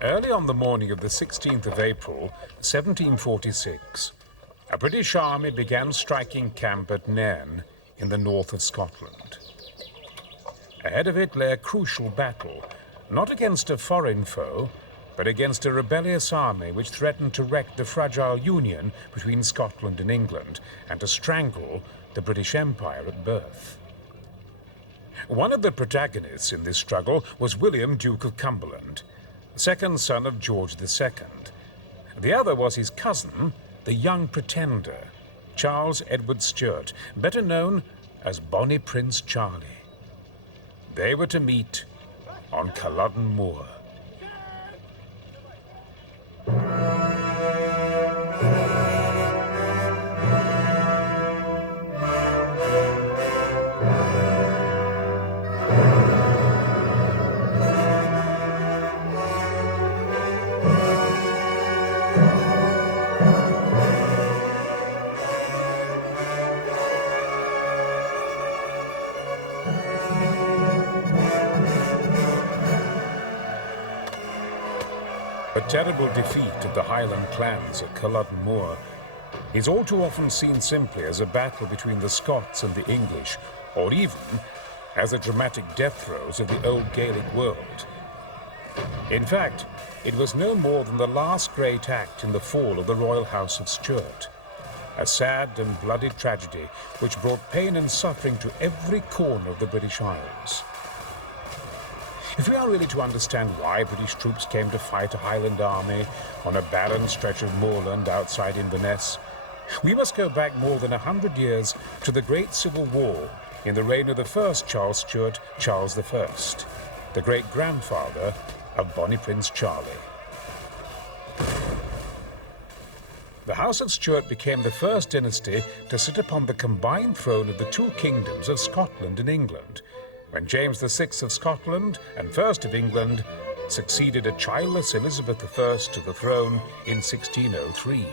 Early on the morning of the 16th of April, 1746, a British army began striking camp at Nairn in the north of Scotland. Ahead of it lay a crucial battle, not against a foreign foe, but against a rebellious army which threatened to wreck the fragile union between Scotland and England and to strangle the British Empire at birth. One of the protagonists in this struggle was William, Duke of Cumberland, second son of George II. The other was his cousin, the young pretender, Charles Edward Stuart, better known as Bonnie Prince Charlie. They were to meet on Culloden Moor. The terrible defeat of the Highland clans at Culloden Moor is all too often seen simply as a battle between the Scots and the English, or even as the dramatic death throes of the old Gaelic world. In fact, it was no more than the last great act in the fall of the royal house of Stuart, a sad and bloody tragedy which brought pain and suffering to every corner of the British Isles. If we are really to understand why British troops came to fight a Highland army on a barren stretch of moorland outside Inverness, we must go back more than 100 years to the Great Civil War in the reign of the first Charles Stuart, Charles I, the great-grandfather of Bonnie Prince Charlie. The House of Stuart became the first dynasty to sit upon the combined throne of the two kingdoms of Scotland and England, when James VI of Scotland and First of England succeeded a childless Elizabeth I to the throne in 1603.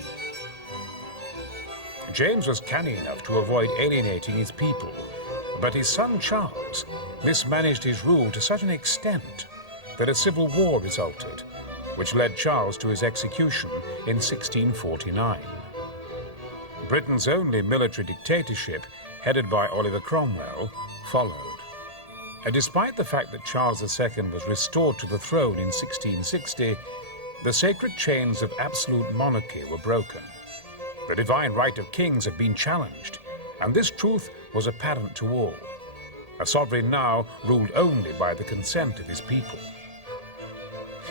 James was canny enough to avoid alienating his people, but his son Charles mismanaged his rule to such an extent that a civil war resulted, which led Charles to his execution in 1649. Britain's only military dictatorship, headed by Oliver Cromwell, followed. And despite the fact that Charles II was restored to the throne in 1660, the sacred chains of absolute monarchy were broken. The divine right of kings had been challenged, and this truth was apparent to all. A sovereign now ruled only by the consent of his people.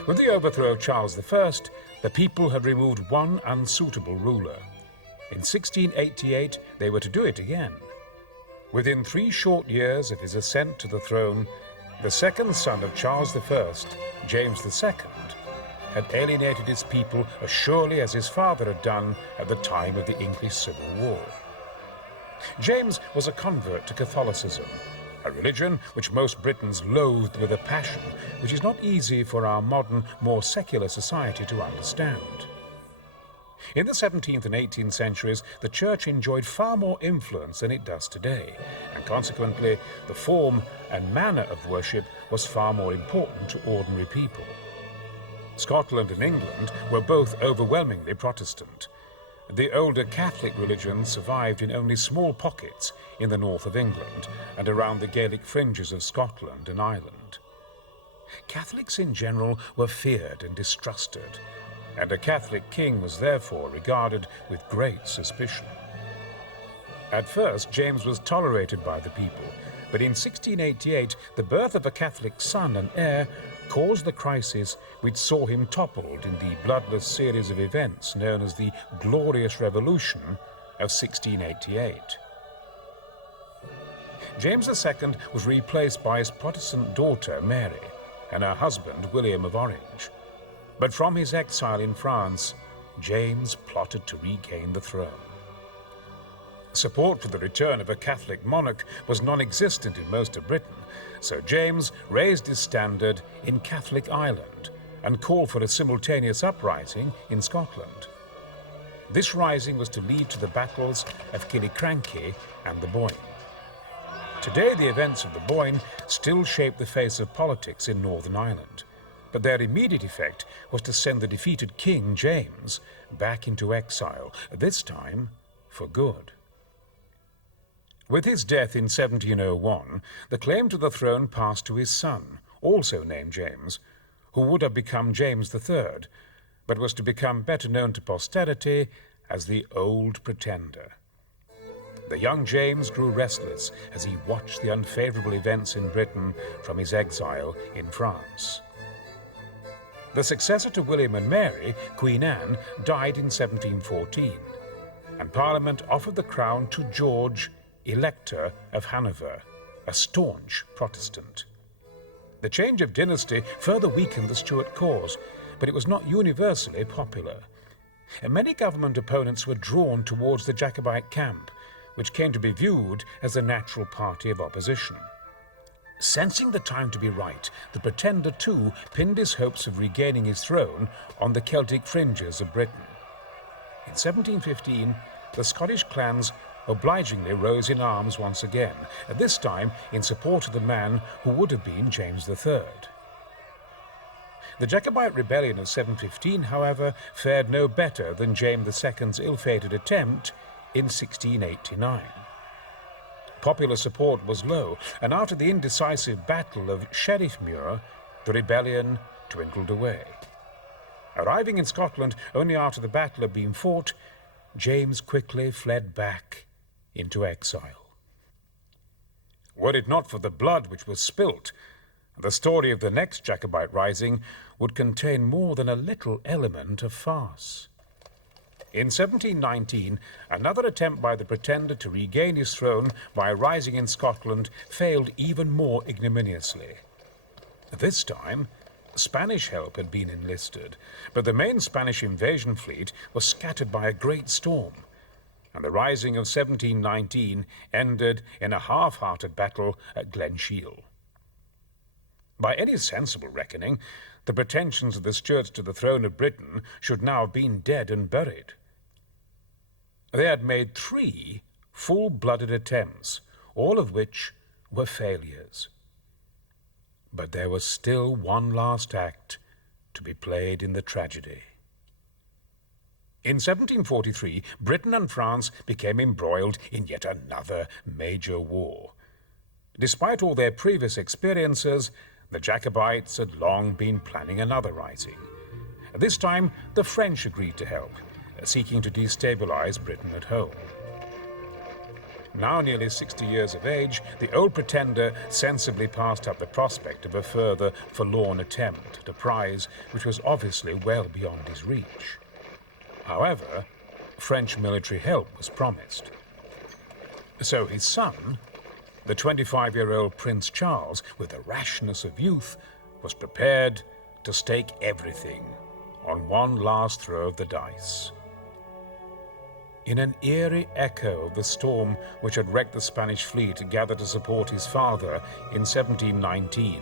With the overthrow of Charles I, the people had removed one unsuitable ruler. In 1688, they were to do it again. Within 3 short years of his ascent to the throne, the second son of Charles I, James II, had alienated his people as surely as his father had done at the time of the English Civil War. James was a convert to Catholicism, a religion which most Britons loathed with a passion which is not easy for our modern, more secular society to understand. In the 17th and 18th centuries, the Church enjoyed far more influence than it does today, and consequently, the form and manner of worship was far more important to ordinary people. Scotland and England were both overwhelmingly Protestant. The older Catholic religion survived in only small pockets in the north of England and around the Gaelic fringes of Scotland and Ireland. Catholics in general were feared and distrusted, and a Catholic king was therefore regarded with great suspicion. At first, James was tolerated by the people, but in 1688, the birth of a Catholic son and heir caused the crisis which saw him toppled in the bloodless series of events known as the Glorious Revolution of 1688. James II was replaced by his Protestant daughter, Mary, and her husband, William of Orange. But from his exile in France, James plotted to regain the throne. Support for the return of a Catholic monarch was non-existent in most of Britain, so James raised his standard in Catholic Ireland and called for a simultaneous uprising in Scotland. This rising was to lead to the battles of Killiecrankie and the Boyne. Today, the events of the Boyne still shape the face of politics in Northern Ireland. but their immediate effect was to send the defeated King James back into exile, this time for good. With his death in 1701, the claim to the throne passed to his son, also named James, who would have become James III, but was to become better known to posterity as the Old Pretender. The young James grew restless as he watched the unfavourable events in Britain from his exile in France. The successor to William and Mary, Queen Anne, died in 1714, and Parliament offered the crown to George, Elector of Hanover, a staunch Protestant. The change of dynasty further weakened the Stuart cause, but it was not universally popular. And many government opponents were drawn towards the Jacobite camp, which came to be viewed as the natural party of opposition. Sensing the time to be right, the Pretender too pinned his hopes of regaining his throne on the Celtic fringes of Britain. In 1715, the Scottish clans obligingly rose in arms once again, and this time in support of the man who would have been James III. The Jacobite rebellion of 715, however, fared no better than James II's ill-fated attempt in 1689. Popular support was low, and after the indecisive Battle of Sheriffmuir, the rebellion dwindled away. Arriving in Scotland only after the battle had been fought, James quickly fled back into exile. Were it not for the blood which was spilt, the story of the next Jacobite rising would contain more than a little element of farce. In 1719, another attempt by the Pretender to regain his throne by rising in Scotland failed even more ignominiously. This time, Spanish help had been enlisted, but the main Spanish invasion fleet was scattered by a great storm, and the rising of 1719 ended in a half-hearted battle at Glenshiel. By any sensible reckoning, the pretensions of the Stuarts to the throne of Britain should now have been dead and buried. They had made 3 full-blooded attempts, all of which were failures. But there was still one last act to be played in the tragedy. In 1743, Britain and France became embroiled in yet another major war. Despite all their previous experiences, the Jacobites had long been planning another rising. This time, the French agreed to help, seeking to destabilize Britain at home. Now nearly 60 years of age, the Old Pretender sensibly passed up the prospect of a further forlorn attempt at a prize which was obviously well beyond his reach. However, French military help was promised. So his son, the 25-year-old Prince Charles, with the rashness of youth, was prepared to stake everything on one last throw of the dice. In an eerie echo of the storm which had wrecked the Spanish fleet gathered to support his father in 1719,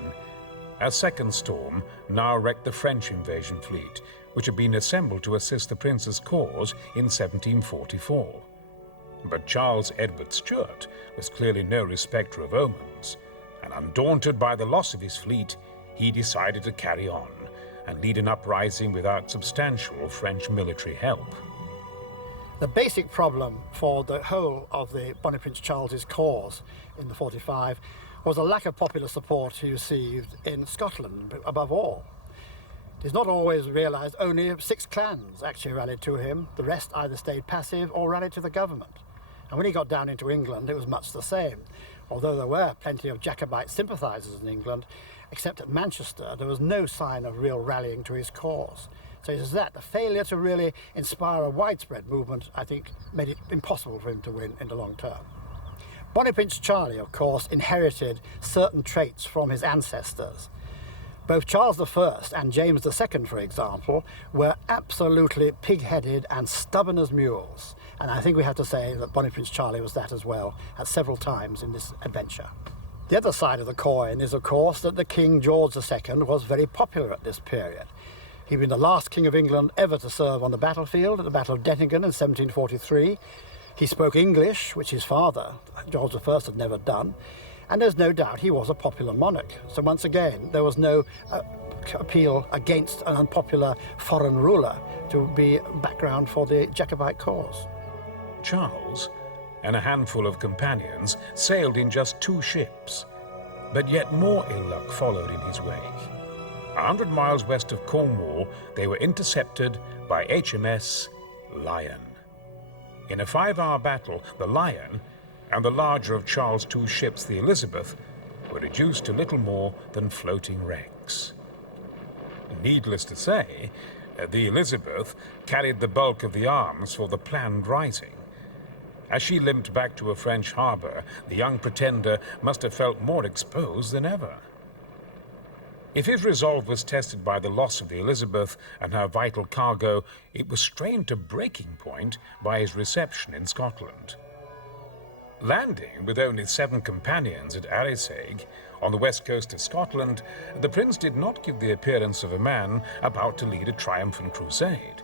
a second storm now wrecked the French invasion fleet, which had been assembled to assist the prince's cause in 1744. But Charles Edward Stuart was clearly no respecter of omens, and undaunted by the loss of his fleet, he decided to carry on and lead an uprising without substantial French military help. The basic problem for the whole of the Bonnie Prince Charles's cause in the 45 was a lack of popular support he received in Scotland, above all. It is not always realised only 6 clans actually rallied to him. The rest either stayed passive or rallied to the government. And when he got down into England, it was much the same. Although there were plenty of Jacobite sympathisers in England, except at Manchester, there was no sign of real rallying to his cause. So it is that the failure to really inspire a widespread movement, I think, made it impossible for him to win in the long term. Bonnie Prince Charlie, of course, inherited certain traits from his ancestors. Both Charles I and James II, for example, were absolutely pig-headed and stubborn as mules. And I think we have to say that Bonnie Prince Charlie was that as well, at several times in this adventure. The other side of the coin is, of course, that the King George II was very popular at this period. He'd been the last King of England ever to serve on the battlefield at the Battle of Dettingen in 1743. He spoke English, which his father, George I, had never done, and there's no doubt he was a popular monarch. So once again, there was no appeal against an unpopular foreign ruler to be background for the Jacobite cause. Charles and a handful of companions sailed in just 2 ships, but yet more ill luck followed in his wake. 100 miles west of Cornwall, they were intercepted by HMS Lion. In a 5-hour battle, the Lion and the larger of Charles' 2 ships, the Elizabeth, were reduced to little more than floating wrecks. Needless to say, the Elizabeth carried the bulk of the arms for the planned rising. As she limped back to a French harbour, the young pretender must have felt more exposed than ever. If his resolve was tested by the loss of the Elizabeth and her vital cargo, it was strained to breaking point by his reception in Scotland. Landing with only 7 companions at Arisaig, on the west coast of Scotland, the prince did not give the appearance of a man about to lead a triumphant crusade.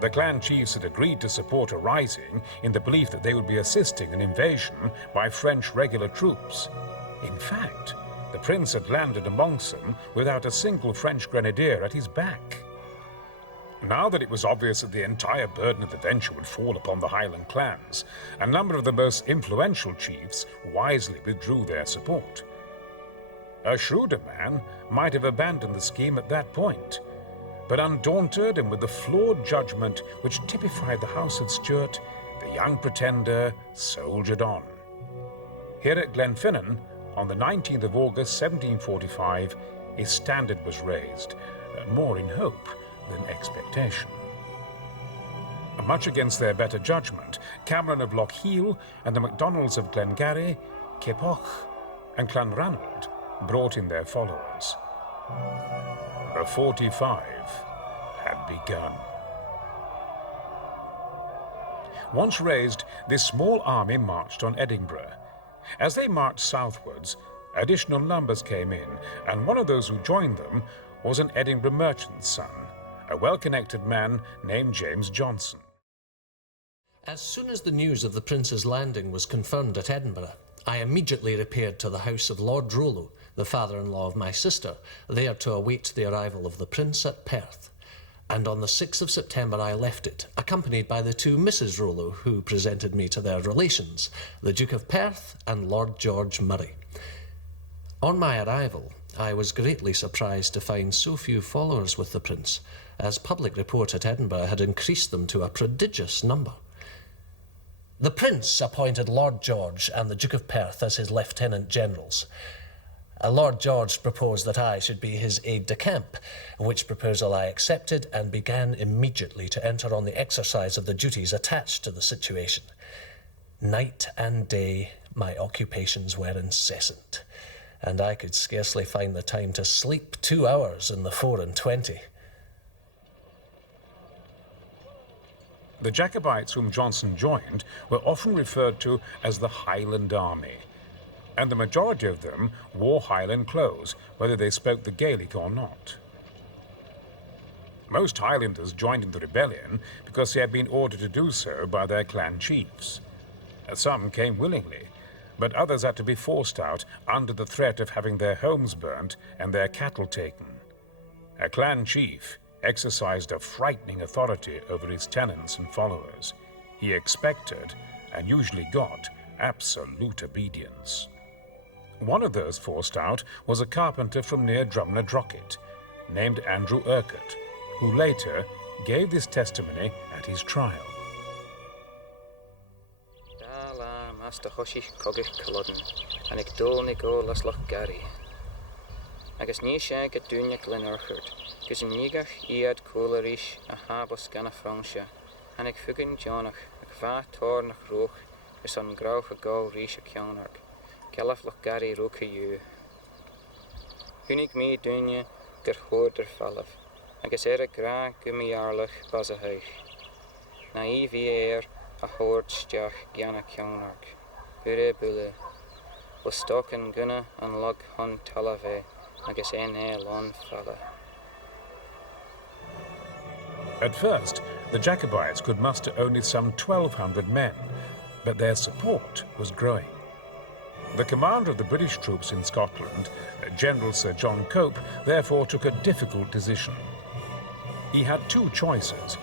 The clan chiefs had agreed to support a rising in the belief that they would be assisting an invasion by French regular troops. In fact, the prince had landed amongst them without a single French grenadier at his back. Now that it was obvious that the entire burden of the venture would fall upon the Highland clans, a number of the most influential chiefs wisely withdrew their support. A shrewder man might have abandoned the scheme at that point, but undaunted and with the flawed judgment which typified the House of Stuart, the young pretender soldiered on. Here at Glenfinnan, on the 19th of August 1745, his standard was raised, more in hope than expectation. Much against their better judgment, Cameron of Lochiel and the MacDonalds of Glengarry, Keppoch and Clanranald brought in their followers. The 45 had begun. Once raised, this small army marched on Edinburgh. As they marched southwards, additional numbers came in, and one of those who joined them was an Edinburgh merchant's son, a well-connected man named James Johnson. As soon as the news of the Prince's landing was confirmed at Edinburgh, I immediately repaired to the house of Lord Rollo, the father-in-law of my sister, there to await the arrival of the Prince at Perth. And on the 6th of September I left it, accompanied by the 2 Mrs. Rollo, who presented me to their relations, the Duke of Perth and Lord George Murray. On my arrival, I was greatly surprised to find so few followers with the Prince, as public report at Edinburgh had increased them to a prodigious number. The Prince appointed Lord George and the Duke of Perth as his lieutenant generals. Lord George proposed that I should be his aide-de-camp, which proposal I accepted and began immediately to enter on the exercise of the duties attached to the situation. Night and day, my occupations were incessant, and I could scarcely find the time to sleep 2 hours in the 24. The Jacobites whom Johnson joined were often referred to as the Highland Army, and the majority of them wore Highland clothes, whether they spoke the Gaelic or not. Most Highlanders joined in the rebellion because they had been ordered to do so by their clan chiefs. Some came willingly, but others had to be forced out under the threat of having their homes burnt and their cattle taken. A clan chief exercised a frightening authority over his tenants and followers. He expected, and usually got, absolute obedience. One of those forced out was a carpenter from near Drumnadrochit, named Andrew Urquhart, who later gave this testimony at his trial. Dala Master Hoshi Cogich Culloden, and ik dol ni go las loch Gary. Agus ní sé go dúne Glen Urquhart, gus an nígach iad cólarish a habos gan a Francia, and ik fugin Johnach, ag va tor nach roch, gus an grauch a gau rish a Kionark, gelaf loch Gary roke you. Hunig mi dúne der hoorder fallaf, agus a gra gummiarlach bas a huig. Naïf a hoord stjach gianna Kionark, bure bule, was stoken gunna an log hon talave, agus lon falla. At first, the Jacobites could muster only some 1,200 men, but their support was growing. The commander of the British troops in Scotland, General Sir John Cope, therefore took a difficult decision. He had two choices.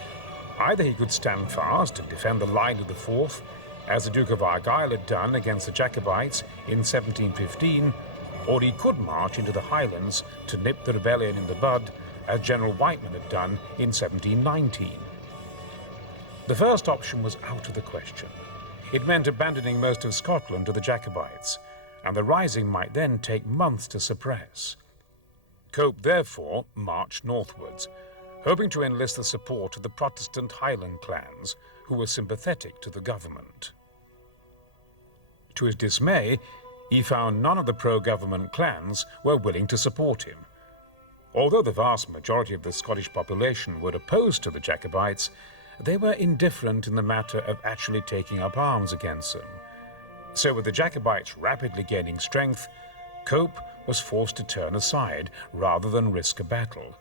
Either he could stand fast and defend the line of the Forth, as the Duke of Argyll had done against the Jacobites in 1715, or he could march into the Highlands to nip the rebellion in the bud, as General Whiteman had done in 1719. The first option was out of the question. It meant abandoning most of Scotland to the Jacobites, and the rising might then take months to suppress. Cope therefore marched northwards, hoping to enlist the support of the Protestant Highland clans, who were sympathetic to the government. To his dismay, he found none of the pro-government clans were willing to support him. Although the vast majority of the Scottish population were opposed to the Jacobites, they were indifferent in the matter of actually taking up arms against them. So with the Jacobites rapidly gaining strength, Cope was forced to turn aside rather than risk a battle.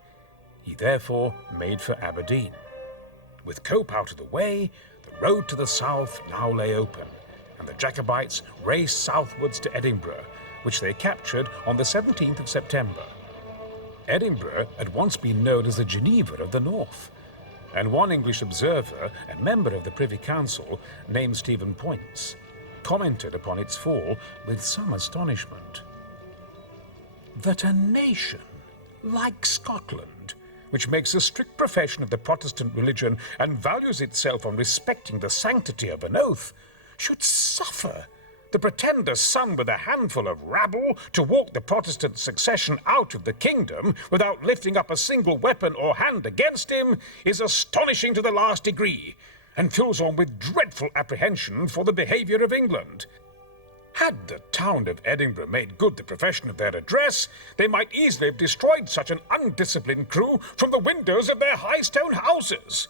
He therefore made for Aberdeen. With Cope out of the way, the road to the south now lay open, and the Jacobites raced southwards to Edinburgh, which they captured on the 17th of September. Edinburgh had once been known as the Geneva of the North, and one English observer and member of the Privy Council, named Stephen Poyntz, commented upon its fall with some astonishment. That a nation like Scotland, which makes a strict profession of the Protestant religion and values itself on respecting the sanctity of an oath, should suffer the pretender's son with a handful of rabble to walk the Protestant succession out of the kingdom without lifting up a single weapon or hand against him is astonishing to the last degree, and fills one with dreadful apprehension for the behaviour of England. Had the town of Edinburgh made good the profession of their address, they might easily have destroyed such an undisciplined crew from the windows of their high stone houses.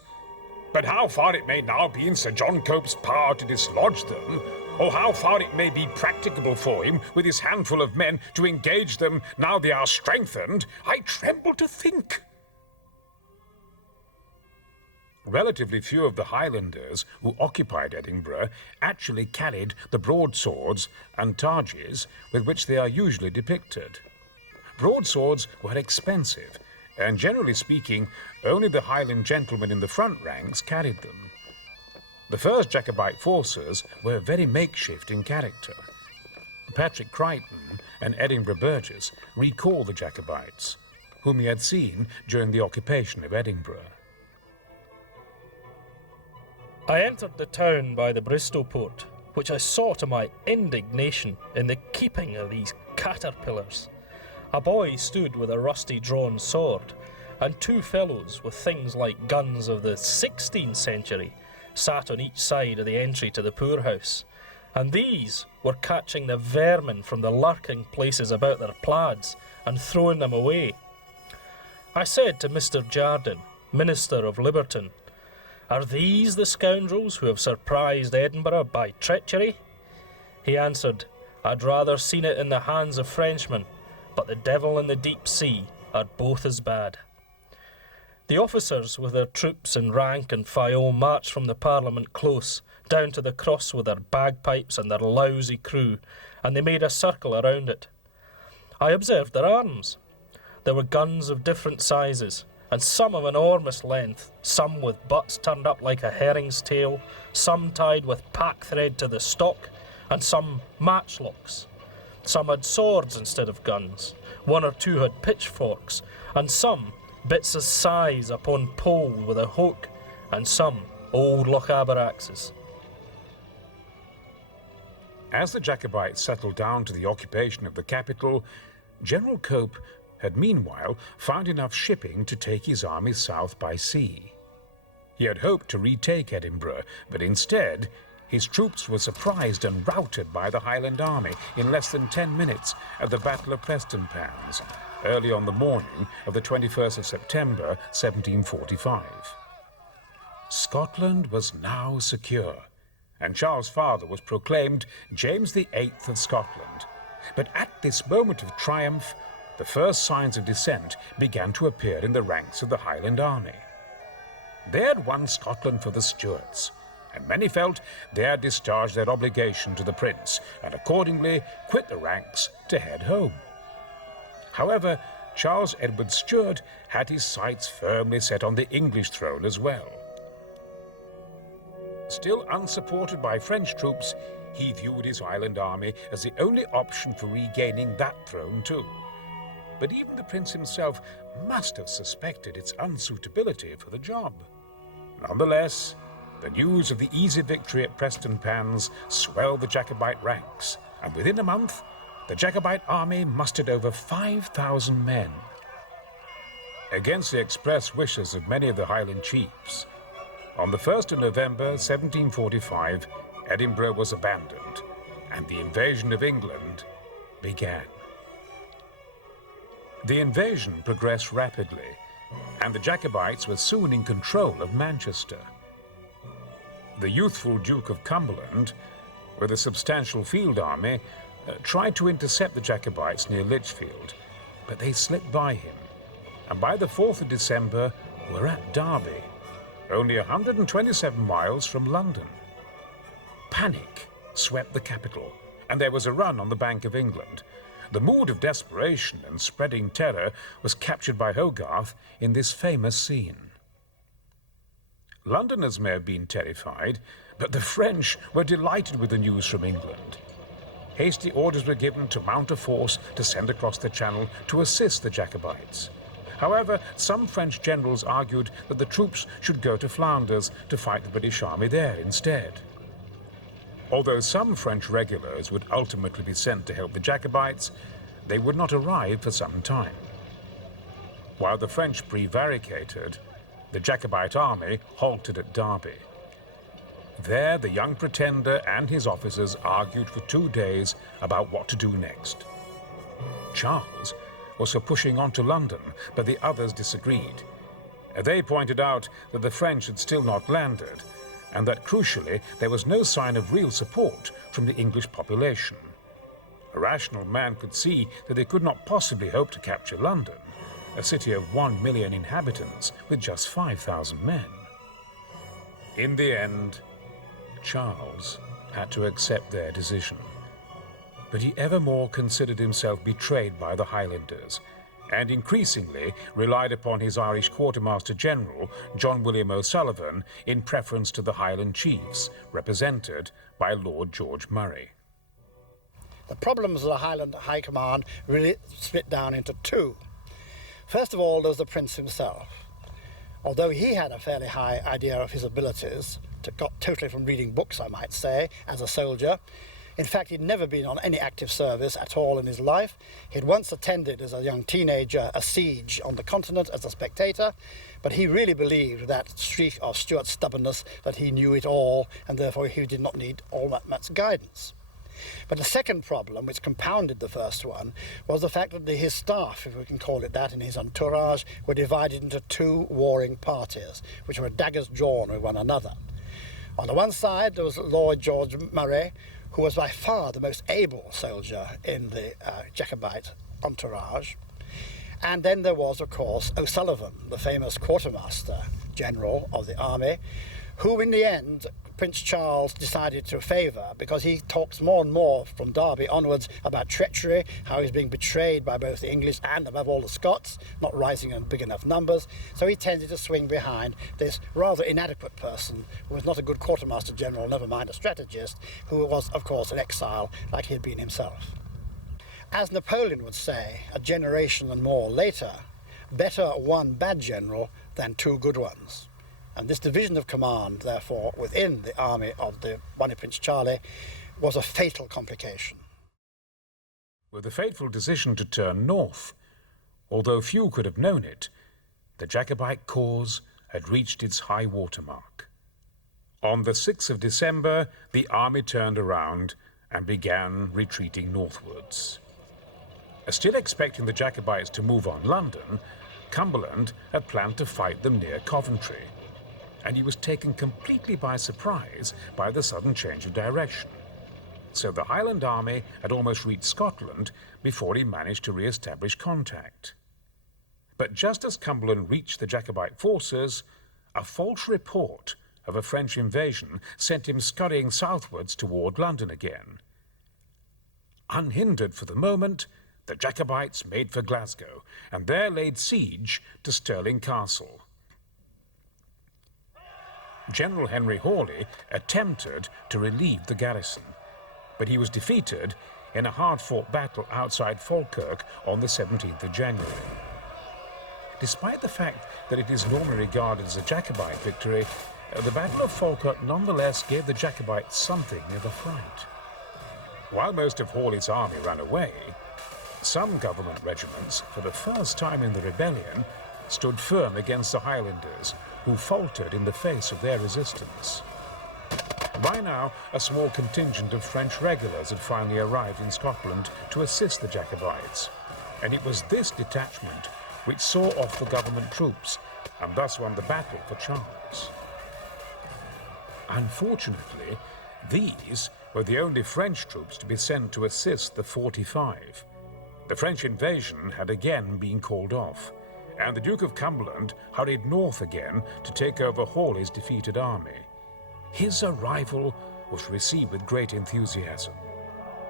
But how far it may now be in Sir John Cope's power to dislodge them, or how far it may be practicable for him with his handful of men to engage them now they are strengthened, I tremble to think. Relatively few of the Highlanders who occupied Edinburgh actually carried the broadswords and targes with which they are usually depicted. Broadswords were expensive, and generally speaking, only the Highland gentlemen in the front ranks carried them. The first Jacobite forces were very makeshift in character. Patrick Crichton and Edinburgh Burgess recall the Jacobites, whom he had seen during the occupation of Edinburgh. I entered the town by the Bristol port, which I saw to my indignation in the keeping of these caterpillars. A boy stood with a rusty drawn sword, and two fellows with things like guns of the 16th century sat on each side of the entry to the poorhouse, and these were catching the vermin from the lurking places about their plaids and throwing them away. I said to Mr. Jardine, Minister of Liberton, "Are these the scoundrels who have surprised Edinburgh by treachery?" He answered, "I'd rather seen it in the hands of Frenchmen, but the devil and the deep sea are both as bad." The officers with their troops in rank and file marched from the Parliament Close down to the cross with their bagpipes and their lousy crew, and they made a circle around it. I observed their arms. There were guns of different sizes, and some of enormous length, some with butts turned up like a herring's tail, some tied with packthread to the stock, and some matchlocks. Some had swords instead of guns, one or two had pitchforks, and some bits of scythes upon pole with a hook, and some old Lochaber axes. As the Jacobites settled down to the occupation of the capital, General Cope had meanwhile found enough shipping to take his army south by sea. He had hoped to retake Edinburgh, but instead his troops were surprised and routed by the Highland army in less than 10 minutes at the Battle of Prestonpans, early on the morning of the 21st of September, 1745. Scotland was now secure, and Charles' father was proclaimed James VIII of Scotland. But at this moment of triumph, the first signs of dissent began to appear in the ranks of the Highland army. They had won Scotland for the Stuarts, and many felt they had discharged their obligation to the prince and accordingly quit the ranks to head home. However, Charles Edward Stuart had his sights firmly set on the English throne as well. Still unsupported by French troops, he viewed his island army as the only option for regaining that throne too. But even the prince himself must have suspected its unsuitability for the job. Nonetheless, the news of the easy victory at Prestonpans swelled the Jacobite ranks, and within a month, the Jacobite army mustered over 5,000 men. Against the express wishes of many of the Highland chiefs, on the 1st of November 1745, Edinburgh was abandoned, and the invasion of England began. The invasion progressed rapidly, and the Jacobites were soon in control of Manchester. The youthful Duke of Cumberland, with a substantial field army, tried to intercept the Jacobites near Lichfield, but they slipped by him, and by the 4th of December were at Derby, only 127 miles from London. Panic swept the capital, and there was a run on the Bank of England. The mood of desperation and spreading terror was captured by Hogarth in this famous scene. Londoners may have been terrified, but the French were delighted with the news from England. Hasty orders were given to mount a force to send across the Channel to assist the Jacobites. However, some French generals argued that the troops should go to Flanders to fight the British army there instead. Although some French regulars would ultimately be sent to help the Jacobites, they would not arrive for some time. While the French prevaricated, the Jacobite army halted at Derby. There, the young pretender and his officers argued for 2 days about what to do next. Charles was for pushing on to London, but the others disagreed. They pointed out that the French had still not landed, and that crucially there was no sign of real support from the English population. A rational man could see that they could not possibly hope to capture London, a city of 1 million inhabitants with just 5,000 men. In the end, Charles had to accept their decision, but he evermore considered himself betrayed by the Highlanders, and increasingly relied upon his Irish Quartermaster General, John William O'Sullivan, in preference to the Highland chiefs, represented by Lord George Murray. The problems of the Highland High Command really split down into two. First of all, there was the Prince himself. Although he had a fairly high idea of his abilities, got totally from reading books, I might say, as a soldier. In fact, he'd never been on any active service at all in his life. He'd once attended, as a young teenager, a siege on the continent as a spectator, but he really believed that streak of Stuart's stubbornness, that he knew it all, and therefore he did not need all that much guidance. But the second problem, which compounded the first one, was the fact that his staff, if we can call it that, in his entourage, were divided into two warring parties, which were daggers drawn with one another. On the one side, there was Lord George Murray, who was by far the most able soldier in the Jacobite entourage. And then there was, of course, O'Sullivan, the famous quartermaster general of the army, who in the end Prince Charles decided to favour, because he talks more and more from Derby onwards about treachery, how he's being betrayed by both the English and above all the Scots, not rising in big enough numbers. So he tended to swing behind this rather inadequate person who was not a good quartermaster general, never mind a strategist, who was of course an exile like he had been himself. As Napoleon would say, a generation and more later, better one bad general than two good ones. And this division of command, therefore, within the army of the Bonnie Prince Charlie, was a fatal complication. With the fateful decision to turn north, although few could have known it, the Jacobite cause had reached its high water mark. On the 6th of December, the army turned around and began retreating northwards. Still expecting the Jacobites to move on London, Cumberland had planned to fight them near Coventry, and he was taken completely by surprise by the sudden change of direction. So the Highland army had almost reached Scotland before he managed to re-establish contact. But just as Cumberland reached the Jacobite forces, a false report of a French invasion sent him scurrying southwards toward London again. Unhindered for the moment, the Jacobites made for Glasgow, and there laid siege to Stirling Castle. General Henry Hawley attempted to relieve the garrison, but he was defeated in a hard-fought battle outside Falkirk on the 17th of January. Despite the fact that it is normally regarded as a Jacobite victory, the Battle of Falkirk nonetheless gave the Jacobites something of a fright. While most of Hawley's army ran away, some government regiments, for the first time in the rebellion, stood firm against the Highlanders, who faltered in the face of their resistance. By now, a small contingent of French regulars had finally arrived in Scotland to assist the Jacobites, and it was this detachment which saw off the government troops and thus won the battle for Charles. Unfortunately, these were the only French troops to be sent to assist the 45. The French invasion had again been called off, and the Duke of Cumberland hurried north again to take over Hawley's defeated army. His arrival was received with great enthusiasm.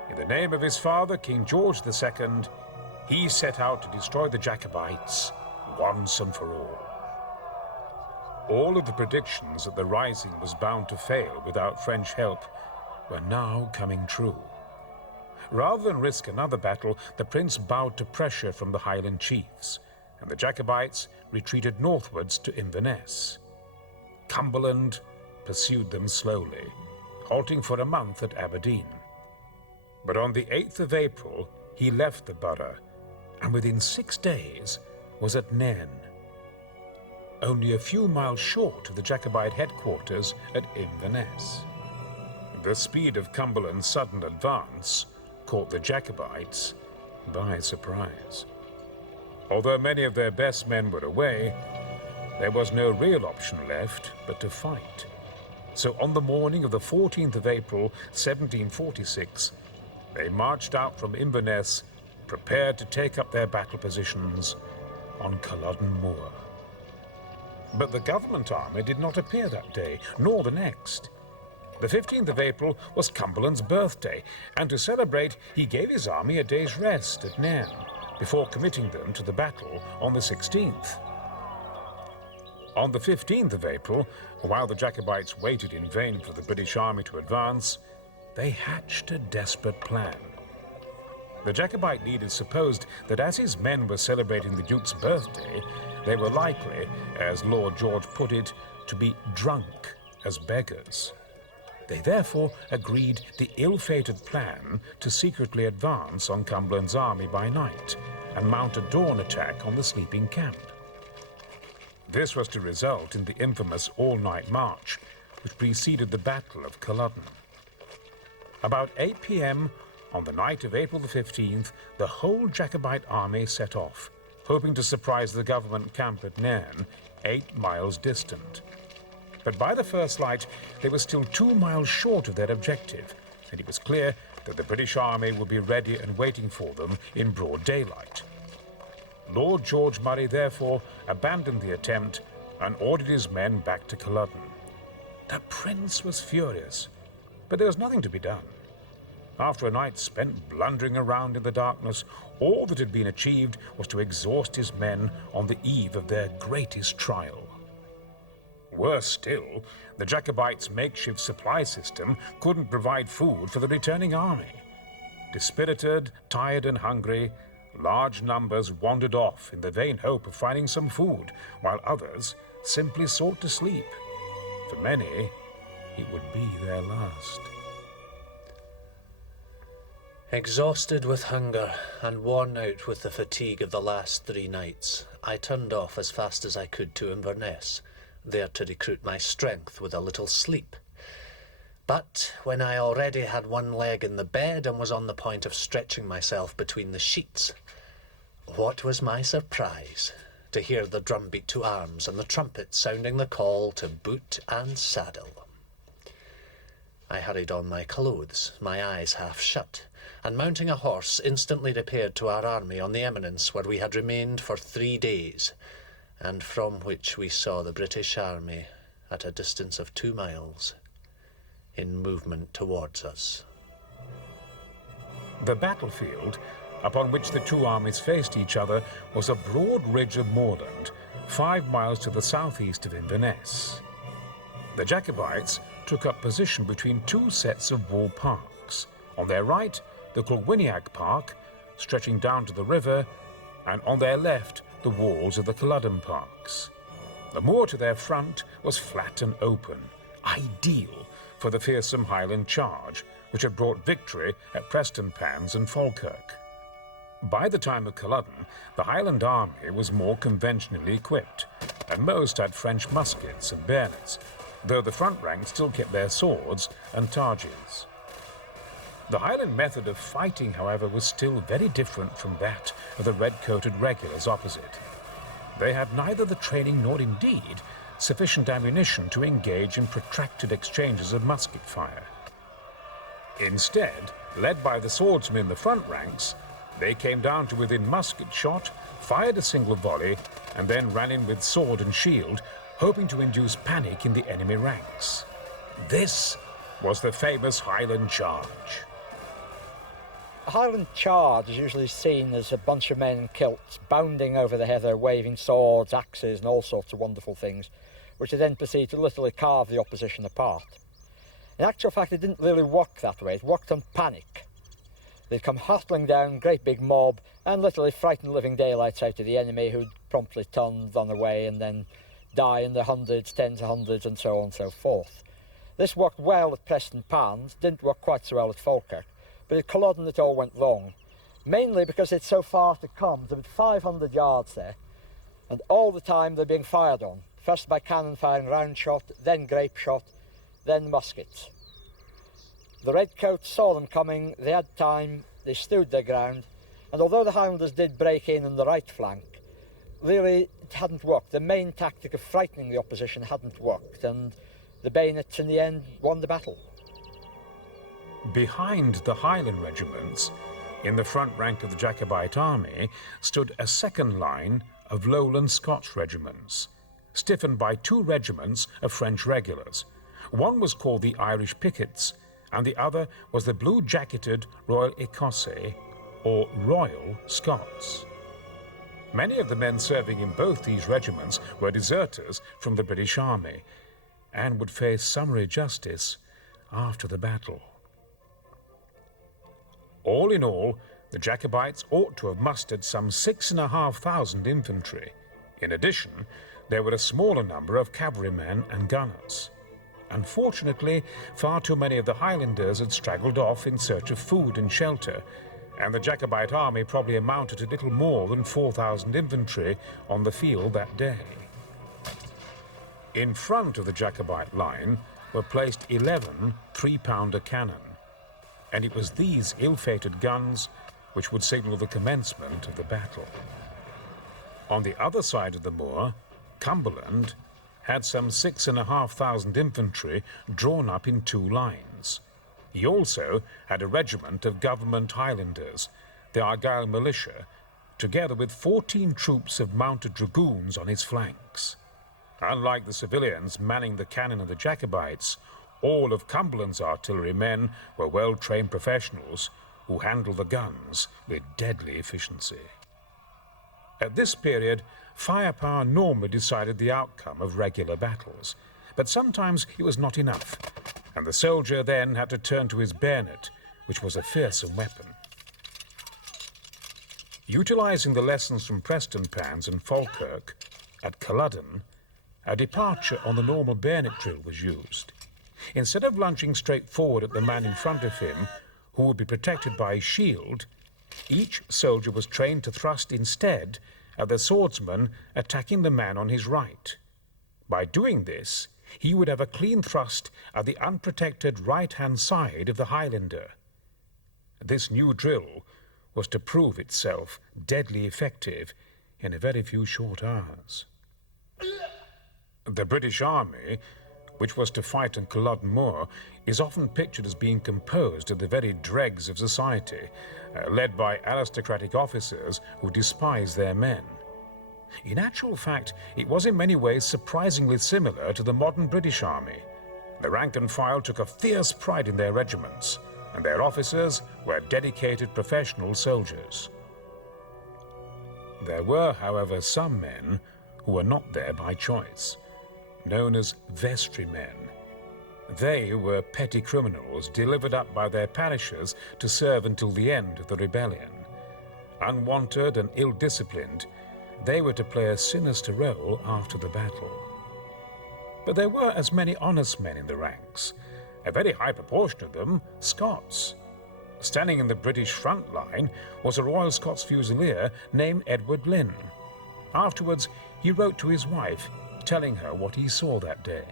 In the name of his father, King George II, he set out to destroy the Jacobites once and for all. All of the predictions that the rising was bound to fail without French help were now coming true. Rather than risk another battle, the prince bowed to pressure from the Highland chiefs, and the Jacobites retreated northwards to Inverness. Cumberland pursued them slowly, halting for a month at Aberdeen. But on the 8th of April, he left the borough, and within 6 days was at Nairn, only a few miles short of the Jacobite headquarters at Inverness. The speed of Cumberland's sudden advance caught the Jacobites by surprise. Although many of their best men were away, there was no real option left but to fight. So on the morning of the 14th of April, 1746, they marched out from Inverness, prepared to take up their battle positions on Culloden Moor. But the government army did not appear that day, nor the next. The 15th of April was Cumberland's birthday, and to celebrate, he gave his army a day's rest at Nairn, before committing them to the battle on the 16th. On the 15th of April, while the Jacobites waited in vain for the British army to advance, they hatched a desperate plan. The Jacobite leaders supposed that as his men were celebrating the Duke's birthday, they were likely, as Lord George put it, to be drunk as beggars. They therefore agreed the ill-fated plan to secretly advance on Cumberland's army by night and mount a dawn attack on the sleeping camp. This was to result in the infamous all-night march, which preceded the Battle of Culloden. About 8 p.m. on the night of April the 15th, the whole Jacobite army set off, hoping to surprise the government camp at Nairn, 8 miles distant. But by the first light, they were still 2 miles short of their objective, and it was clear that the British army would be ready and waiting for them in broad daylight. Lord George Murray therefore abandoned the attempt and ordered his men back to Culloden. The prince was furious, but there was nothing to be done. After a night spent blundering around in the darkness, all that had been achieved was to exhaust his men on the eve of their greatest trial. Worse still, the Jacobites' makeshift supply system couldn't provide food for the returning army. Dispirited, tired and hungry, large numbers wandered off in the vain hope of finding some food, while others simply sought to sleep. For many, it would be their last. Exhausted with hunger and worn out with the fatigue of the last 3 nights, I turned off as fast as I could to Inverness, there to recruit my strength with a little sleep. But when I already had one leg in the bed and was on the point of stretching myself between the sheets, what was my surprise to hear the drumbeat to arms and the trumpet sounding the call to boot and saddle. I hurried on my clothes, my eyes half shut, and mounting a horse instantly repaired to our army on the eminence where we had remained for 3 days, and from which we saw the British army at a distance of 2 miles, in movement towards us. The battlefield, upon which the two armies faced each other, was a broad ridge of moorland, 5 miles to the southeast of Inverness. The Jacobites took up position between two sets of wall parks. On their right, the Culloden Park, stretching down to the river, and on their left, the walls of the Culloden Parks. The moor to their front was flat and open, ideal for the fearsome Highland charge, which had brought victory at Prestonpans and Falkirk. By the time of Culloden, the Highland army was more conventionally equipped, and most had French muskets and bayonets, though the front rank still kept their swords and targes. The Highland method of fighting, however, was still very different from that of the red-coated regulars opposite. They had neither the training nor indeed sufficient ammunition to engage in protracted exchanges of musket fire. Instead, led by the swordsmen in the front ranks, they came down to within musket shot, fired a single volley, and then ran in with sword and shield, hoping to induce panic in the enemy ranks. This was the famous Highland charge. A Highland charge is usually seen as a bunch of men in kilts bounding over the heather, waving swords, axes and all sorts of wonderful things, which they then proceed to literally carve the opposition apart. In actual fact, it didn't really work that way. It worked on panic. They'd come hurtling down, great big mob, and literally frighten living daylights out of the enemy, who'd promptly turn, run away, and then die in their hundreds, tens of hundreds, and so on and so forth. This worked well at Prestonpans, didn't work quite so well at Falkirk, but at Culloden it all went wrong, mainly because it's so far to come. There's about 500 yards there, and all the time they're being fired on, first by cannon firing round shot, then grape shot, then muskets. The redcoats saw them coming, they had time, they stood their ground, and although the Highlanders did break in on the right flank, really it hadn't worked. The main tactic of frightening the opposition hadn't worked, and the bayonets in the end won the battle. Behind the Highland regiments, in the front rank of the Jacobite army, stood a second line of Lowland Scots regiments, stiffened by 2 regiments of French regulars. One was called the Irish Pickets, and the other was the blue-jacketed Royal Écossais, or Royal Scots. Many of the men serving in both these regiments were deserters from the British Army, and would face summary justice after the battle. All in all, the Jacobites ought to have mustered some 6,500 infantry. In addition, there were a smaller number of cavalrymen and gunners. Unfortunately, far too many of the Highlanders had straggled off in search of food and shelter, and the Jacobite army probably amounted to little more than 4,000 infantry on the field that day. In front of the Jacobite line were placed 11 3-pounder cannon, and it was these ill-fated guns which would signal the commencement of the battle. On the other side of the moor, Cumberland had some 6,500 infantry drawn up in 2 lines. He also had a regiment of government Highlanders, the Argyll militia, together with 14 troops of mounted dragoons on his flanks. Unlike the civilians manning the cannon of the Jacobites, all of Cumberland's artillerymen were well-trained professionals who handled the guns with deadly efficiency. At this period, firepower normally decided the outcome of regular battles, but sometimes it was not enough, and the soldier then had to turn to his bayonet, which was a fearsome weapon. Utilizing the lessons from Prestonpans and Falkirk, at Culloden, a departure on the normal bayonet drill was used. Instead of lunging straight forward at the man in front of him, who would be protected by his shield, each soldier was trained to thrust instead at the swordsman attacking the man on his right. By doing this, he would have a clean thrust at the unprotected right-hand side of the Highlander. This new drill was to prove itself deadly effective in a very few short hours. The British Army, which was to fight on Culloden Moor, is often pictured as being composed of the very dregs of society, led by aristocratic officers who despise their men. In actual fact, it was in many ways surprisingly similar to the modern British Army. The rank and file took a fierce pride in their regiments, and their officers were dedicated professional soldiers. There were, however, some men who were not there by choice, known as vestrymen. They were petty criminals delivered up by their parishers to serve until the end of the rebellion. Unwanted and ill-disciplined, they were to play a sinister role after the battle. But there were as many honest men in the ranks, a very high proportion of them Scots. Standing in the British front line was a Royal Scots Fusilier named Edward Lynn. Afterwards, he wrote to his wife, telling her what he saw that day.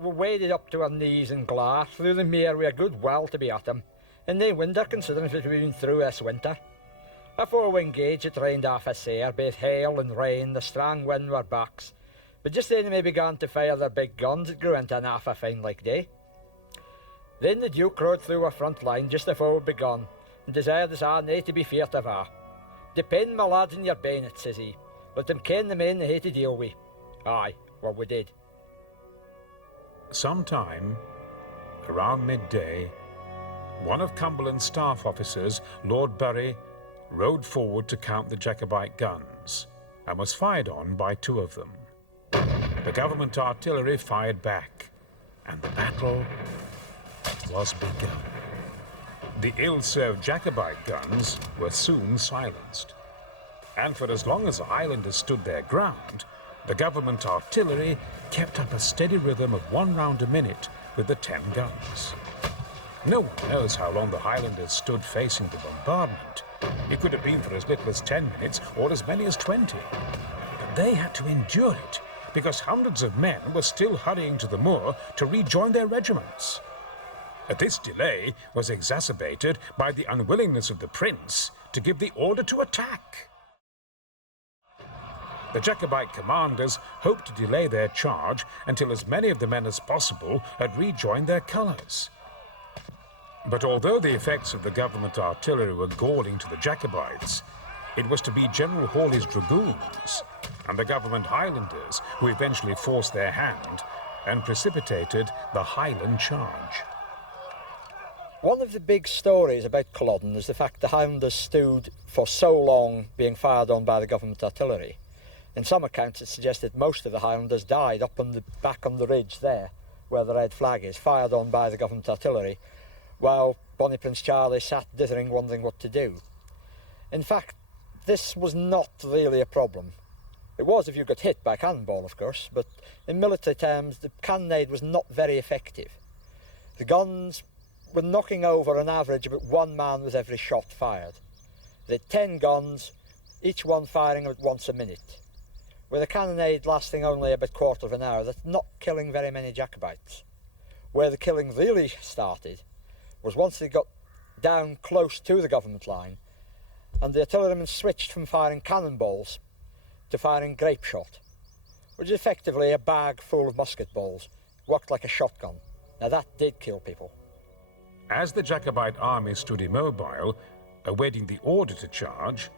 We waded up to our knees in glass, through the mere with a good well to be at them, and they winter considering we'd been through this winter. Afore we engaged, it rained half a sair, both hail and rain, the strong wind were backs, but just then they began to fire their big guns, it grew into an half a fine like day. Then the Duke rode through our front line just afore we begun, and desired us all nae to be feared of her. Depend, my lads, on your bayonets, says he. Let them ken the men they hae to deal with. Aye, well, we did. Sometime around midday, one of Cumberland's staff officers, Lord Bury, rode forward to count the Jacobite guns and was fired on by 2 of them. The government artillery fired back, and the battle was begun. The ill-served Jacobite guns were soon silenced, and for as long as the Highlanders stood their ground, the government artillery kept up a steady rhythm of 1 round a minute with the 10 guns. No one knows how long the Highlanders stood facing the bombardment. It could have been for as little as 10 minutes or as many as 20. But they had to endure it because hundreds of men were still hurrying to the moor to rejoin their regiments. This delay was exacerbated by the unwillingness of the prince to give the order to attack. The Jacobite commanders hoped to delay their charge until as many of the men as possible had rejoined their colours. But although the effects of the government artillery were galling to the Jacobites, it was to be General Hawley's dragoons and the government Highlanders who eventually forced their hand and precipitated the Highland charge. One of the big stories about Culloden is the fact the Highlanders stood for so long being fired on by the government artillery. In some accounts it suggested most of the Highlanders died up on back on the ridge there, where the red flag is, fired on by the government artillery, while Bonnie Prince Charlie sat dithering, wondering what to do. In fact, this was not really a problem. It was if you got hit by a cannonball, of course, but in military terms the cannonade was not very effective. The guns were knocking over on average about 1 man with every shot fired. They had 10 guns, each one firing about once a minute. With a cannonade lasting only about 1/4 of an hour, that's not killing very many Jacobites. Where the killing really started was once they got down close to the government line, and the artillerymen switched from firing cannonballs to firing grape shot, which is effectively a bag full of musket balls, worked like a shotgun. Now that did kill people. As the Jacobite army stood immobile, awaiting the order to charge,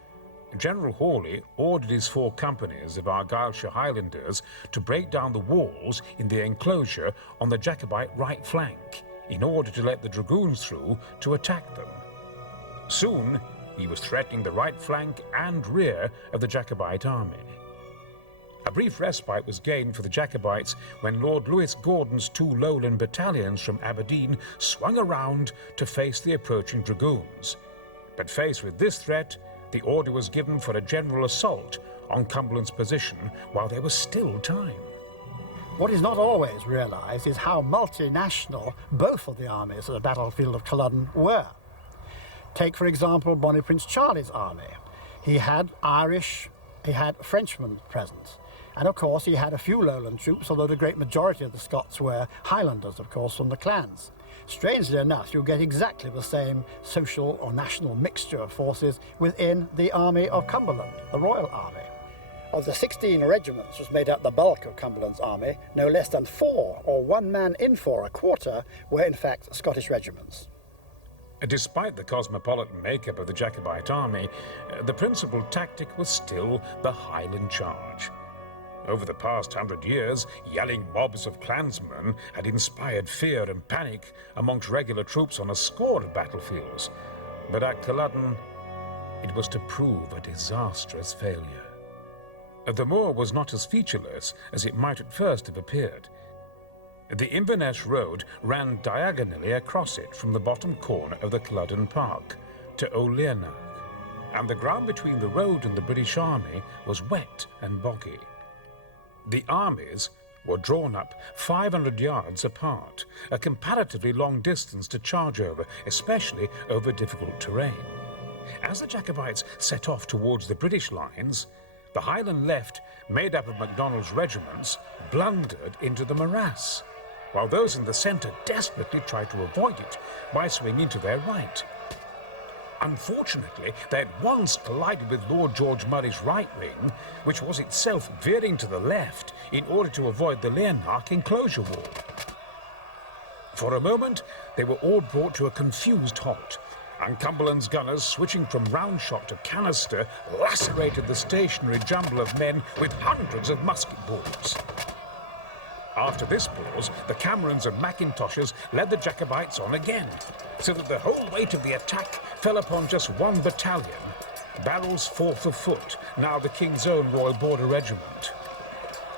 General Hawley ordered his 4 companies of Argyllshire Highlanders to break down the walls in the enclosure on the Jacobite right flank in order to let the dragoons through to attack them. Soon, he was threatening the right flank and rear of the Jacobite army. A brief respite was gained for the Jacobites when Lord Lewis Gordon's 2 Lowland battalions from Aberdeen swung around to face the approaching dragoons. But faced with this threat, the order was given for a general assault on Cumberland's position while there was still time. What is not always realised is how multinational both of the armies at the battlefield of Culloden were. Take, for example, Bonnie Prince Charlie's army. He had Irish, he had Frenchmen present. And of course he had a few lowland troops, although the great majority of the Scots were Highlanders, of course, from the clans. Strangely enough, you'll get exactly the same social or national mixture of forces within the army of Cumberland, the Royal Army. Of the 16 regiments which made up the bulk of Cumberland's army, no less than 4, or 1 man in for a quarter, were in fact Scottish regiments. Despite the cosmopolitan makeup of the Jacobite army, the principal tactic was still the Highland charge. Over the past 100 years, yelling mobs of clansmen had inspired fear and panic amongst regular troops on a score of battlefields. But at Culloden, it was to prove a disastrous failure. The moor was not as featureless as it might at first have appeared. The Inverness road ran diagonally across it from the bottom corner of the Culloden Park to O'Learnach, and the ground between the road and the British army was wet and boggy. The armies were drawn up 500 yards apart, a comparatively long distance to charge over, especially over difficult terrain. As the Jacobites set off towards the British lines, the Highland left, made up of MacDonald's regiments, blundered into the morass, while those in the centre desperately tried to avoid it by swinging to their right. Unfortunately, they had once collided with Lord George Murray's right wing, which was itself veering to the left in order to avoid the Learnach enclosure wall. For a moment, they were all brought to a confused halt, and Cumberland's gunners, switching from round shot to canister, lacerated the stationary jumble of men with hundreds of musket balls. After this pause, the Camerons and Macintoshes led the Jacobites on again, so that the whole weight of the attack fell upon just one battalion, Barrow's 4th of Foot, now the King's Own Royal Border Regiment.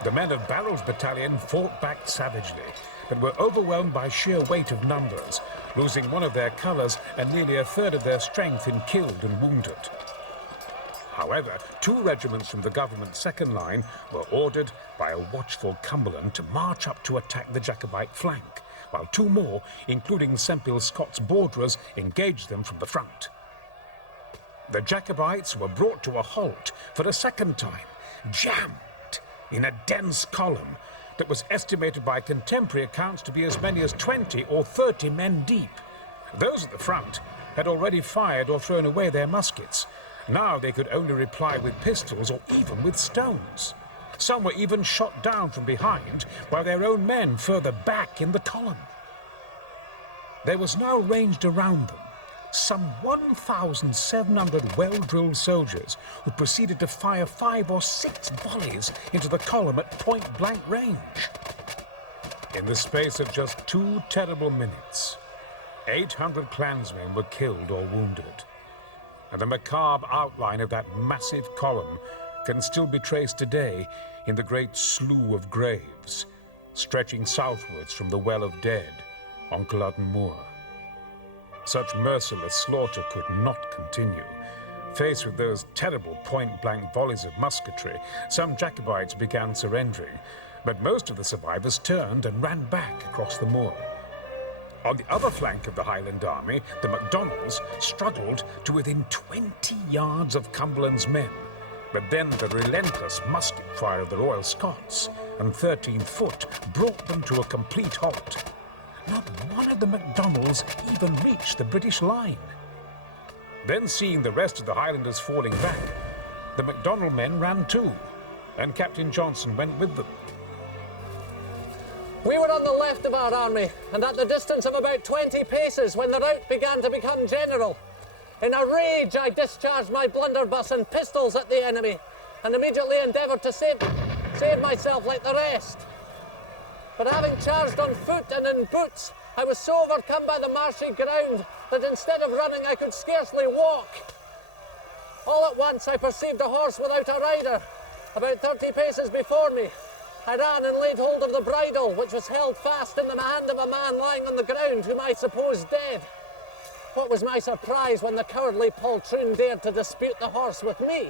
The men of Barrow's battalion fought back savagely, but were overwhelmed by sheer weight of numbers, losing one of their colours and nearly a third of their strength in killed and wounded. However, 2 regiments from the government's second line were ordered by a watchful Cumberland to march up to attack the Jacobite flank, while 2 more, including Sempill Scott's borderers, engaged them from the front. The Jacobites were brought to a halt for a second time, jammed in a dense column that was estimated by contemporary accounts to be as many as 20 or 30 men deep. Those at the front had already fired or thrown away their muskets. Now they could only reply with pistols or even with stones. Some were even shot down from behind by their own men further back in the column. There was now ranged around them some 1,700 well-drilled soldiers who proceeded to fire 5 or 6 volleys into the column at point-blank range. In the space of just 2 terrible minutes, 800 clansmen were killed or wounded, and the macabre outline of that massive column can still be traced today in the great slough of graves stretching southwards from the Well of Dead on Culloden Moor. Such merciless slaughter could not continue. Faced with those terrible point-blank volleys of musketry, some Jacobites began surrendering, but most of the survivors turned and ran back across the moor. On the other flank of the Highland army, the MacDonalds struggled to within 20 yards of Cumberland's men, but then the relentless musket fire of the Royal Scots and 13th Foot brought them to a complete halt. Not one of the MacDonalds even reached the British line. Then, seeing the rest of the Highlanders falling back, the MacDonald men ran too, and Captain Johnson went with them. We were on the left of our army, and at the distance of about 20 paces when the rout began to become general. In a rage, I discharged my blunderbuss and pistols at the enemy, and immediately endeavoured to save myself like the rest. But having charged on foot and in boots, I was so overcome by the marshy ground that instead of running, I could scarcely walk. All at once, I perceived a horse without a rider, about 30 paces before me. I ran and laid hold of the bridle, which was held fast in the hand of a man lying on the ground, whom I supposed dead. What was my surprise when the cowardly poltroon dared to dispute the horse with me.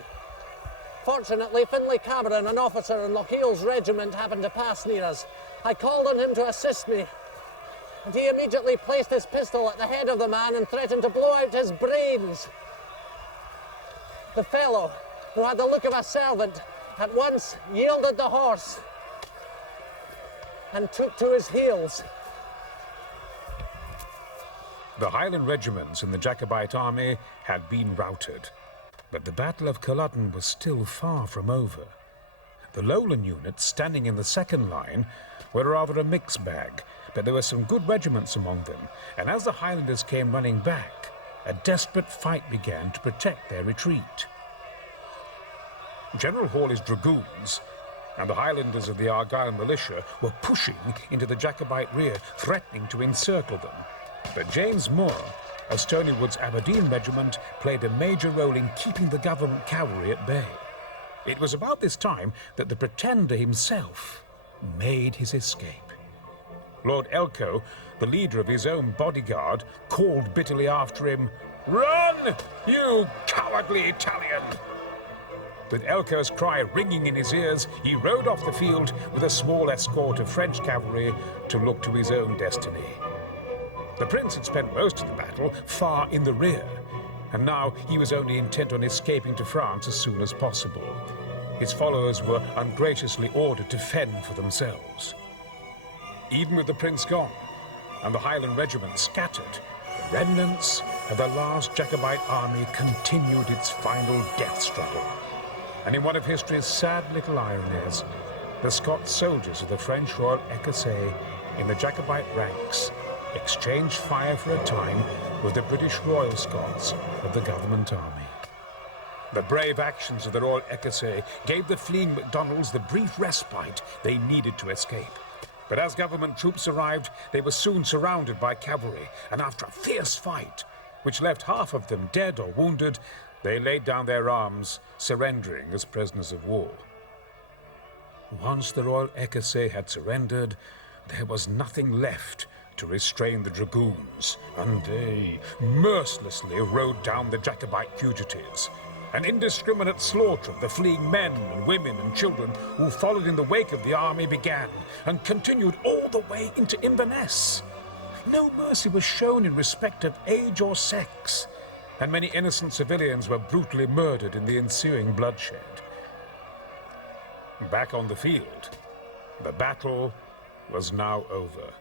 Fortunately, Finlay Cameron, an officer in Lochiel's regiment, happened to pass near us. I called on him to assist me, and he immediately placed his pistol at the head of the man and threatened to blow out his brains. The fellow, who had the look of a servant, at once yielded the horse and took to his heels. The Highland regiments in the Jacobite army had been routed, but the Battle of Culloden was still far from over. The Lowland units standing in the second line were rather a mixed bag, but there were some good regiments among them, and as the Highlanders came running back, a desperate fight began to protect their retreat. General Hawley's dragoons and the Highlanders of the Argyll militia were pushing into the Jacobite rear, threatening to encircle them. But James Moore, of Stonywood's Aberdeen regiment, played a major role in keeping the government cavalry at bay. It was about this time that the Pretender himself made his escape. Lord Elcho, the leader of his own bodyguard, called bitterly after him, "Run, you cowardly Italian!" With Elcho's cry ringing in his ears, he rode off the field with a small escort of French cavalry to look to his own destiny. The prince had spent most of the battle far in the rear, and now he was only intent on escaping to France as soon as possible. His followers were ungraciously ordered to fend for themselves. Even with the prince gone and the Highland regiment scattered, the remnants of the last Jacobite army continued its final death struggle. And in one of history's sad little ironies, the Scots soldiers of the French Royal Écossais in the Jacobite ranks exchanged fire for a time with the British Royal Scots of the government army. The brave actions of the Royal Écossais gave the fleeing MacDonalds the brief respite they needed to escape. But as government troops arrived, they were soon surrounded by cavalry, and after a fierce fight, which left half of them dead or wounded, they laid down their arms, surrendering as prisoners of war. Once the Royal Écossais had surrendered, there was nothing left to restrain the dragoons, and they mercilessly rode down the Jacobite fugitives. An indiscriminate slaughter of the fleeing men and women and children who followed in the wake of the army began, and continued all the way into Inverness. No mercy was shown in respect of age or sex, and many innocent civilians were brutally murdered in the ensuing bloodshed. Back on the field, the battle was now over,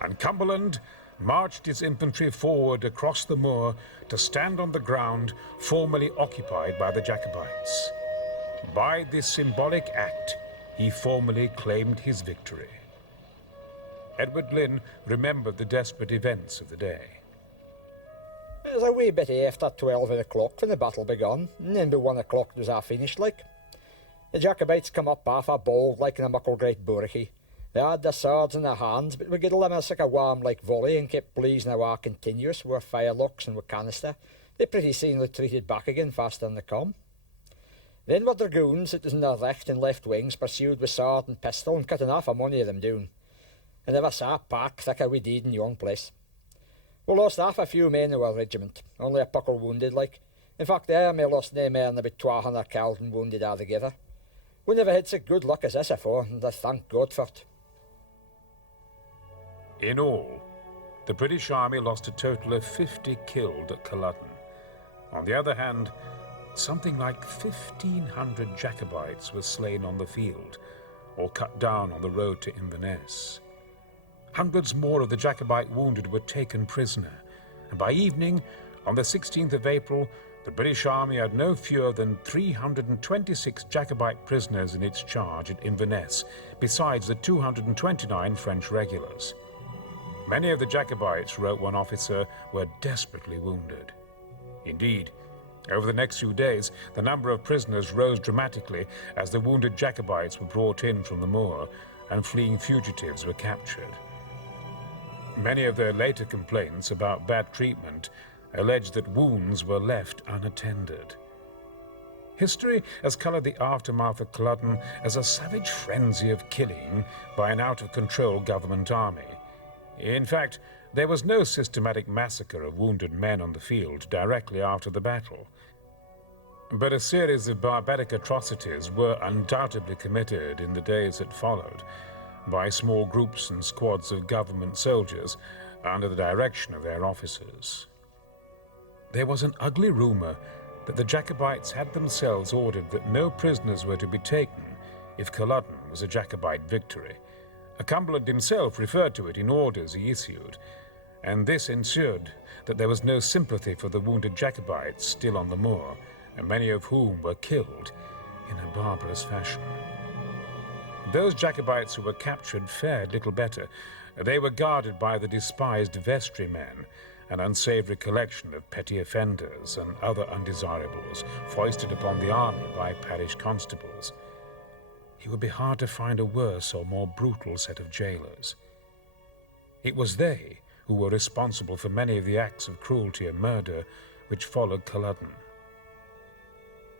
and Cumberland marched his infantry forward across the moor to stand on the ground formerly occupied by the Jacobites. By this symbolic act, he formally claimed his victory. Edward Lynn remembered the desperate events of the day. It was a wee bit after 12 o'clock when the battle begun, and then by 1 o'clock it was all finished like. The Jacobites come up half a bold like in a muckle great burghy. They had their swords in their hands, but we get them as like a warm like volley and kept blazing away continuous with firelocks and with canister. They pretty soon retreated back again faster than they come. Then were dragoons that was in their right and left wings pursued with sword and pistol and cutting off a mony of them down. And there was a pack thicker we did in yon place. We lost half a few men of our regiment, only a puckle wounded like. In fact, the army lost no more than about 200 killed and wounded altogether. We never had such good luck as this afore, and I thank God for it. In all, the British Army lost a total of 50 killed at Culloden. On the other hand, something like 1,500 Jacobites were slain on the field, or cut down on the road to Inverness. Hundreds more of the Jacobite wounded were taken prisoner, and by evening, on the 16th of April, the British Army had no fewer than 326 Jacobite prisoners in its charge at Inverness, besides the 229 French regulars. Many of the Jacobites, wrote one officer, were desperately wounded. Indeed, over the next few days, the number of prisoners rose dramatically as the wounded Jacobites were brought in from the moor and fleeing fugitives were captured. Many of their later complaints about bad treatment alleged that wounds were left unattended. History has coloured the aftermath of Culloden as a savage frenzy of killing by an out-of-control government army. In fact, there was no systematic massacre of wounded men on the field directly after the battle. But a series of barbaric atrocities were undoubtedly committed in the days that followed by small groups and squads of government soldiers under the direction of their officers. There was an ugly rumour that the Jacobites had themselves ordered that no prisoners were to be taken if Culloden was a Jacobite victory. Cumberland himself referred to it in orders he issued, and this ensured that there was no sympathy for the wounded Jacobites still on the moor, and many of whom were killed in a barbarous fashion. Those Jacobites who were captured fared little better. They were guarded by the despised vestrymen, an unsavoury collection of petty offenders and other undesirables foisted upon the army by parish constables. It would be hard to find a worse or more brutal set of jailers. It was they who were responsible for many of the acts of cruelty and murder which followed Culloden.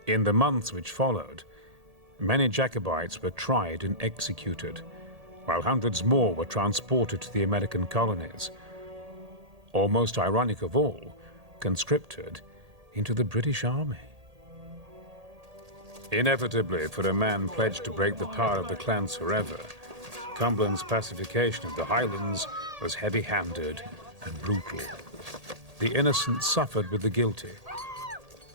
In the months which followed, many Jacobites were tried and executed, while hundreds more were transported to the American colonies, or, most ironic of all, conscripted into the British Army. Inevitably, for a man pledged to break the power of the clans forever, Cumberland's pacification of the Highlands was heavy-handed and brutal. The innocent suffered with the guilty,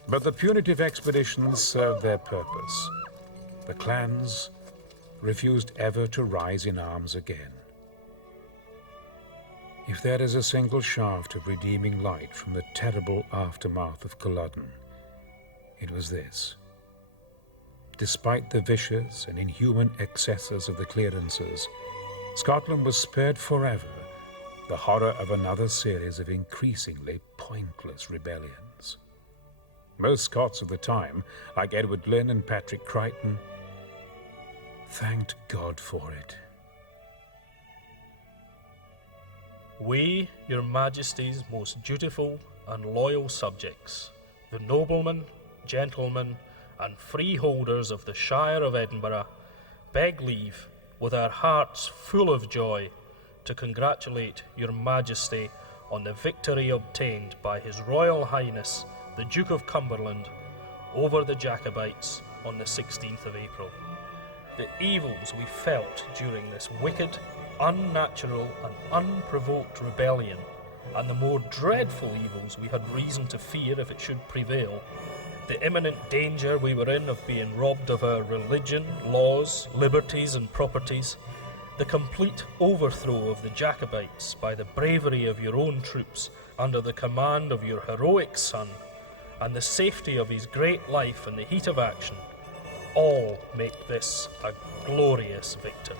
but the punitive expeditions served their purpose. The clans refused ever to rise in arms again. If there is a single shaft of redeeming light from the terrible aftermath of Culloden, it was this. Despite the vicious and inhuman excesses of the clearances, Scotland was spared forever the horror of another series of increasingly pointless rebellions. Most Scots of the time, like Edward Lynn and Patrick Crichton, thanked God for it. We, your Majesty's most dutiful and loyal subjects, the noblemen, gentlemen, and freeholders of the Shire of Edinburgh, beg leave, with our hearts full of joy, to congratulate your Majesty on the victory obtained by His Royal Highness, the Duke of Cumberland, over the Jacobites on the 16th of April. The evils we felt during this wicked, unnatural and unprovoked rebellion, and the more dreadful evils we had reason to fear if it should prevail, the imminent danger we were in of being robbed of our religion, laws, liberties and properties, the complete overthrow of the Jacobites by the bravery of your own troops under the command of your heroic son, and the safety of his great life in the heat of action, all make this a glorious victory.